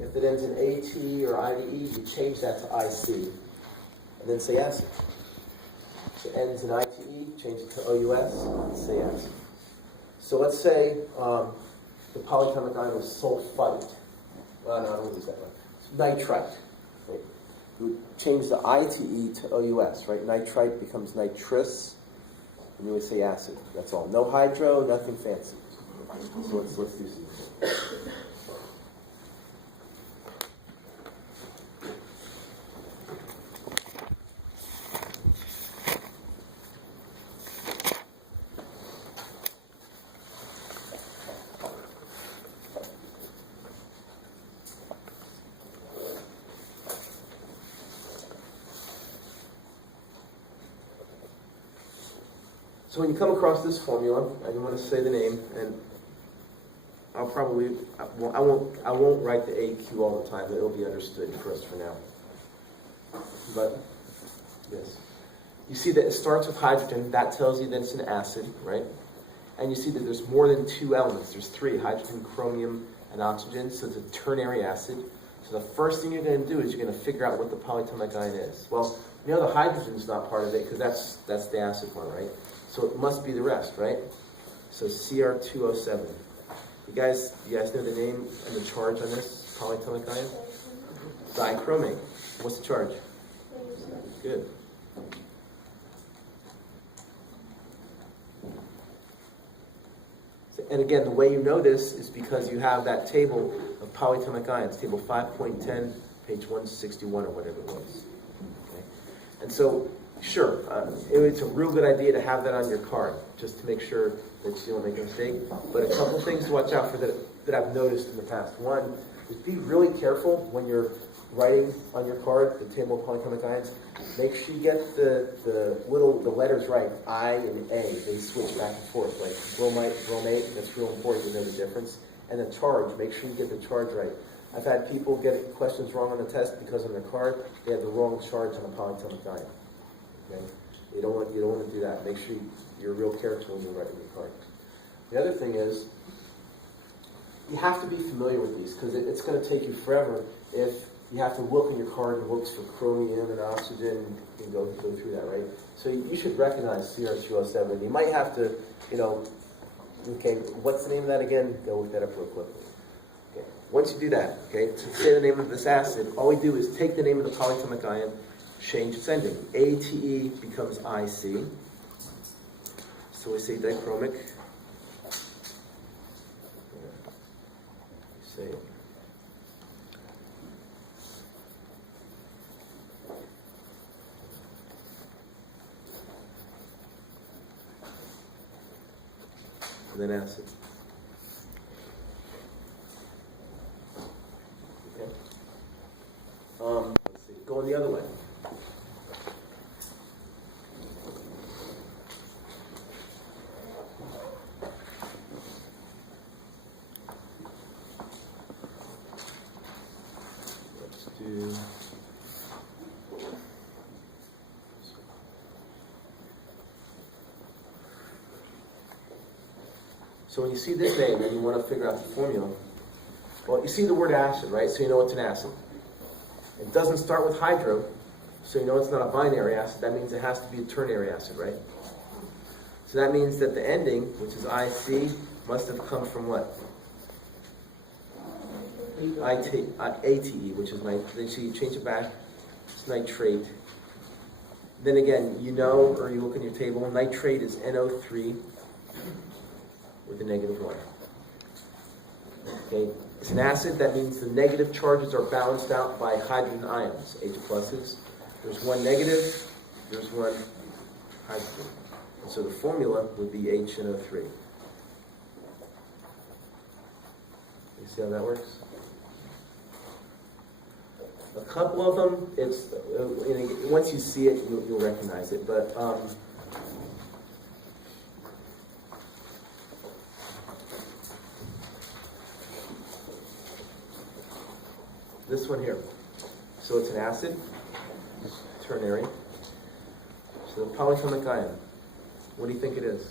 If it ends in AT or IDE, you change that to IC, and then say acid. If it ends in ITE, change it to OUS, and say acid. So let's say the polyatomic ion was sulfite. Well, no, I don't use that one. It's nitrite. Right? You change the ITE to OUS, right? Nitrite becomes nitrous, and you would say acid. That's all. No hydro, nothing fancy. So let's do some. So when you come across this formula, and you want to say the name, and I won't write the AQ all the time, but it'll be understood for us for now. But this, you see that it starts with hydrogen. That tells you that it's an acid, right? And you see that there's more than two elements. There's three: hydrogen, chromium, and oxygen. So it's a ternary acid. So the first thing you're going to do is you're going to figure out what the polyatomic ion is. Well, you know the hydrogen's not part of it because that's the acid one, right? So it must be the rest, right? So Cr2O7. You guys know the name and the charge on this polyatomic ion? Dichromate. What's the charge? Good. So, and again, the way you know this is because you have that table of polyatomic ions, table 5.10, page 161 or whatever it was. Okay? And so, sure, it's a real good idea to have that on your card, just to make sure that you don't make a mistake. But a couple things to watch out for that I've noticed in the past. One is be really careful when you're writing on your card the table of polyatomic ions. Make sure you get the letters right. I and A, they switch back and forth. Like bromate, that's real important to know the difference. And the charge, make sure you get the charge right. I've had people get questions wrong on the test because on their card they had the wrong charge on the polyatomic ion. Okay? You don't want to do that. Make sure you're real careful when you're writing your card. The other thing is, you have to be familiar with these because it's going to take you forever if you have to look in your card and looks for chromium and oxygen and go through that, right? So you should recognize Cr2O7. You might have to, okay, what's the name of that again? Go look that up real quickly. Okay. Once you do that, okay, to say the name of this acid, all we do is take the name of the polyatomic ion, change its ending. ATE becomes IC. So we say dichromic. Say and then acid. Okay. Let's see. Going the other way. Let's do. So when you see this name and you want to figure out the formula, well, you see the word acid, right? So you know it's an acid. It doesn't start with hydro, so you know it's not a binary acid. That means it has to be a ternary acid, right? So that means that the ending, which is IC, must have come from what? ATE, which is nitrate. So you change it back, it's nitrate. Then again, you know, or you look in your table, nitrate is NO3 with a negative 1. Okay, it's an acid. That means the negative charges are balanced out by hydrogen ions, H pluses. There's one negative, there's one hydrogen. And so the formula would be HNO3. You see how that works? A couple of them, it's once you see it, you'll recognize it. But this one here. So it's an acid, ternary. So the polyatomic ion. What do you think it is?